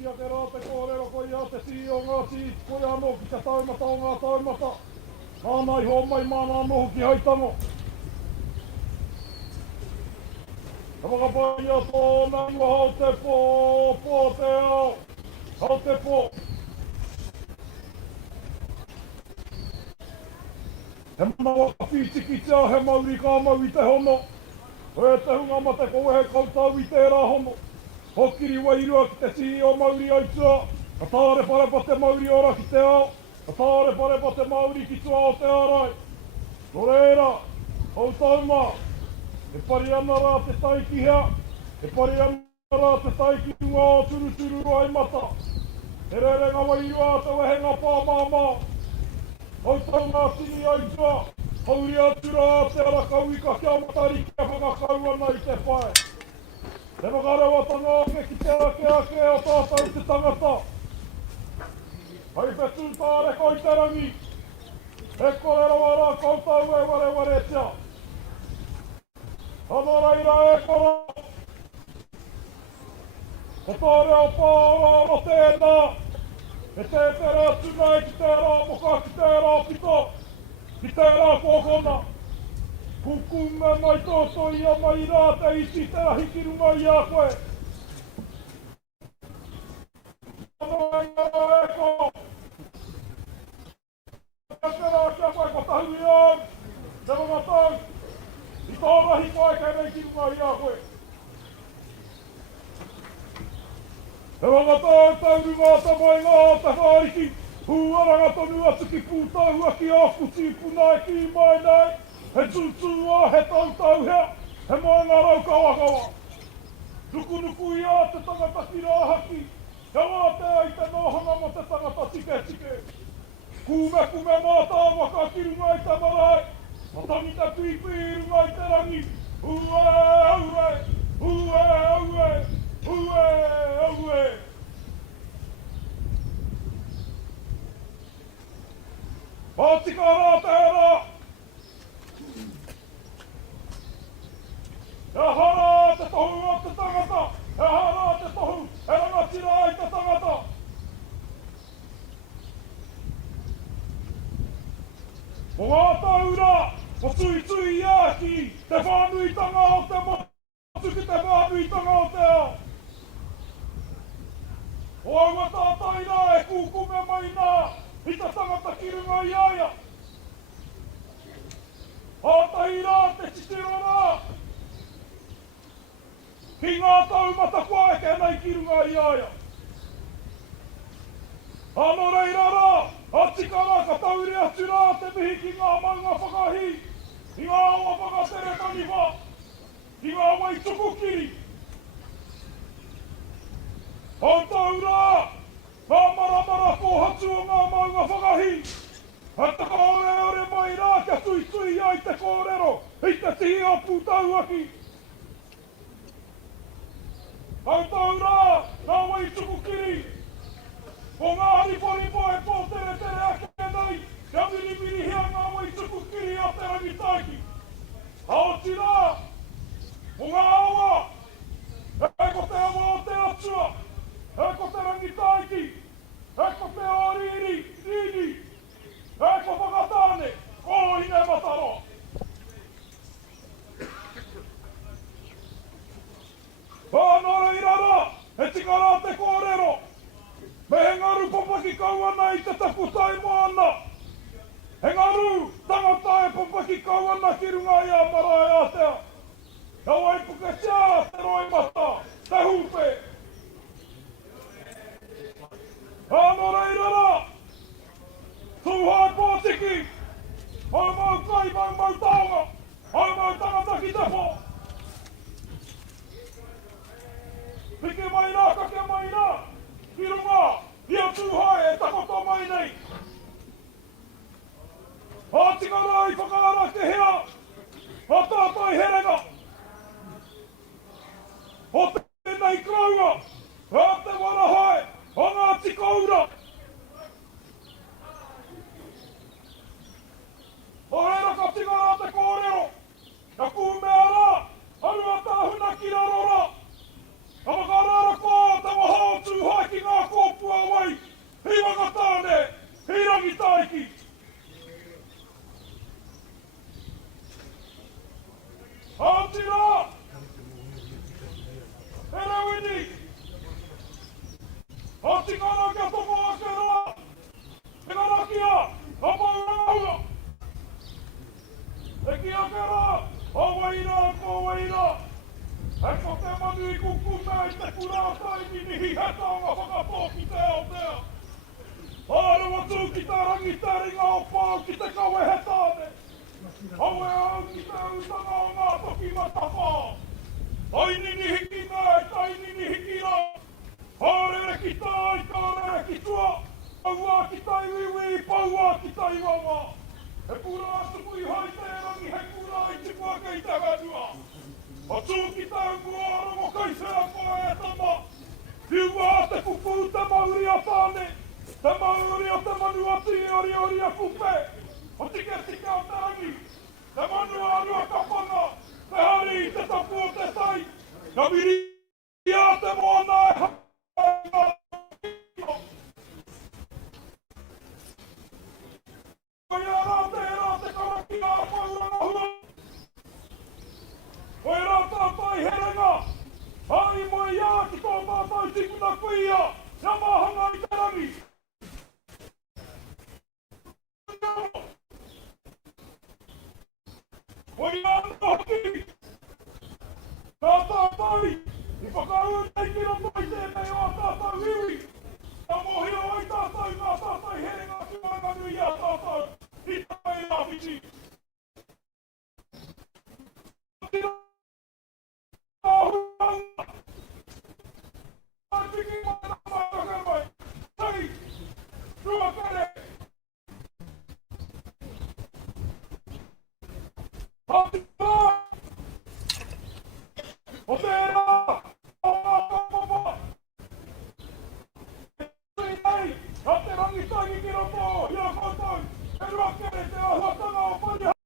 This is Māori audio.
Kia te rā te kōrero ko ia te si o ngā si koe anō ki te taumata o ngā taumata. Nānai ho mai mana noho ki haitamo. Ka whakapai a tōna ingo hau te pō te ao. Hau te pō. He mana waka whitiki tia he mauri ka mau I te hono. Hoi te hunga ma te koe he kautau I tērā hono. Hokiri wairua ki te si o mauri aitua. Ka tāre parepa te mauri ora ki te ao. Ka tāre parepa te mauri ki tua o te arai. Nō reira, hau tauma. E pari ana rā te taiki hea. E pari ana rā te taiki unga o turuturu rai mata. E rerenga wairua te wehenga pāmāmā. Hau taunga sini aitua. Hauri atura te ara kaui ka kia matari kia whakakau ana I te whae. Te whakarewa tanga ake ki te ake o tātou te tangata. Hei petu tāre koi te rangi. He korero wara koutou e ware tia. Hano reira e koro. Ko tāre o pāra o tēnā. E te tere atu nei ki te rā moka, ki te rā pito. Ki te rā kōkona. Kukume mai tōto ia mai rā te isi te rahi ki runga i a koe. Ano e ngara e ko. Te rā kia koe ko tahu i au. Te mga tau. I tō rahi koe kei nei ki runga i a koe. Te mga tau tau runga te mai ngā te whaariki. Huaranga tonu atu ki pūtau ki a kuti punai ki mai nei. He tūtūa, he tautau hea, he moenga rau kawakawa. Nuku ia te tangata ki rāhaki, he wā te ai te nohanga mo te tangata tike. Kume mātā waka ki runga i te marae, matangi te pipi i runga i te rangi. Ue. Pātika rā te rā. He hara te tohu o te tangata, he hara te tohu, he rangatira ai te tangata. Ko ngā taura, ko tui iaki, te whānuitanga o te motu ki te whānuitanga o te ao. O aua tātaira e kukume mai nā, i te tangata ki runga i aia. Hātahira te titiro rā. Ki ngā taumata koe ke nei ki runga i aia. Ano reira rā, atikara ka tauri atu rā te mihi ki ngā maunga whakahi, ki ngā awa whakatere taniwha, ki ngā wai tukukiri. Hau tau rā, ngā maramara ko hatu o ngā maunga whakahi. Hata ka ore mai rā kia tui ai te kōrero, i te tihi o pūtau aki. Hau tau rā, ngā wai tukukiri. Ko ngā ripo e pō tere ake nei, kia miri hea ngā wai tukukiri a te rangitaiki. Haoti rā, ko ngā awa, e ko te awa o te atua, e ko te rangitaiki, e ko te oriri, e ko whakatāne, ko hine mataro. Hāna reira rā, he tika rā te kōrero. Me he ngaru popaki kau ana i te tapu tai moana. He ngaru tangata e popaki kau ana ki runga i a marae atea. Ka wai puke tia te roi mata, te hupe. Hāna reira rā, tūhai pōtiki. Hau mau kai, mau taonga. Hau mau tangata ki te pō. Pike mai rā, kake mai rā, ki runga, ia tūhai e takoto mai nei. Hātinga rā i whakaara ke hea, a tātai herenga. Ho tēnei kraunga, a te warahai, a ngā tikaura. Ho hera ka tika rā te kōrero, ka kūmea rā, harua tāhuna ki raro rā. Ka wakarara ko te waha o tūhai ki ngā kōpua wai, hi wakatāne, hi rangitaiki. Hāti rā, he rewini, hāti kara kia toko ake rā, he karakia, ha pauranga. He ki ake rā, ha waira. He ko te manu i kukume i te kurātai minihi he taonga whakapō ki te ao tea. Hārewa tū ki te rangi te ringa o pāu ki te kawe he tāne. Haue au ki te utanga o ngā toki matawha. Tai nini hiki nei, tai nini hiki rā. Hārere ki tai, kārere ki tua. Paua ki tai wiwi, paua ki tai wawa. He pura atuku i hai te rangi, he pura i te puake i te whenua. Atsuki taunkuoro mo kaisea poetama. Hyvä te kukuu tämä yriotane. Tämä yriotama nuoti ori kupe. Otti kertikä on tääni. Tämä nuo kapana. Mehän riitetään puotetai. Ja viriäate vuonna ihan. Erate kaikki arvoilla. Voidaan tai herenä! Ai moi jaaki tuolta tai sikuna kuia! Samahan aikanani! Voidaan tohti! Taataan tai! Ipakaa yhtäikin on toiseen ei oo taataan hyvin! Ja mohio ei taataan tai herenä syvänä nyjää taataan! Niitä ei aavisi! Otterangi takikin on tuo, ja kotoin, en rohkeudesta ja huottana on paljon.